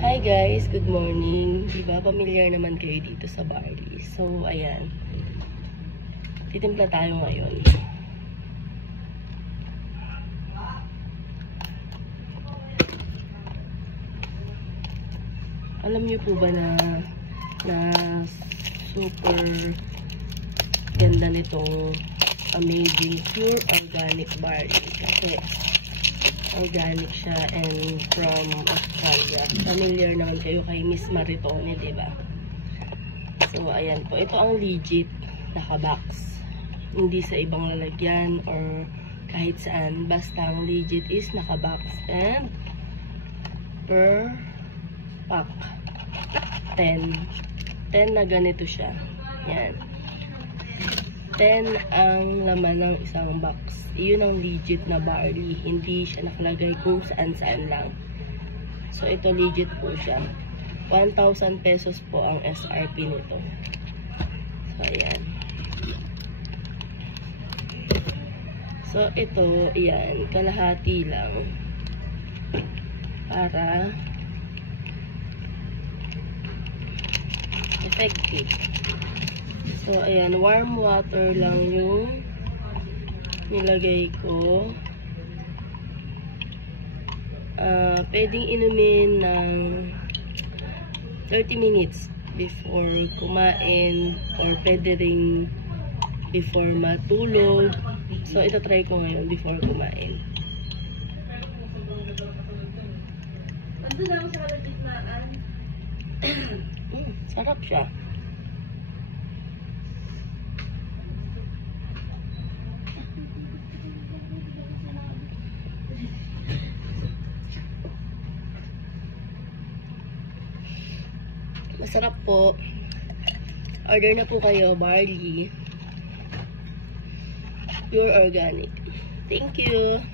Hi guys, good morning. Diba, familiar naman kayo dito sa barley. So, ayan. Titimpla tayo ngayon. Alam niyo po ba na super ganda nitong amazing pure organic barley. Kasi organic siya and from Australia. Familiar naman kayo kay Miss Maritone, diba? So, ayan po. Ito ang legit naka-box. Hindi sa ibang lalagyan or kahit saan. Basta ang legit is naka-box. And per pack 10 na ganito siya. Yan. 10 ang laman ng isang box. Iyon ang legit na barley. Hindi siya nakalagay kung saan-saan lang. So, ito legit po siya. 1,000 pesos po ang SRP nito. So, ayan. So, ito, ayan, kalahati lang. Para effective. So, ayan, warm water lang yung nilagay ko. Pwedeng inumin ng 30 minutes before kumain or pwede rin before matulog. So, ito try ko ngayon before kumain. Ando na ako sa kalagitnaan. Sarap siya. Masarap po. Order na po kayo, barley. Pure organic. Thank you.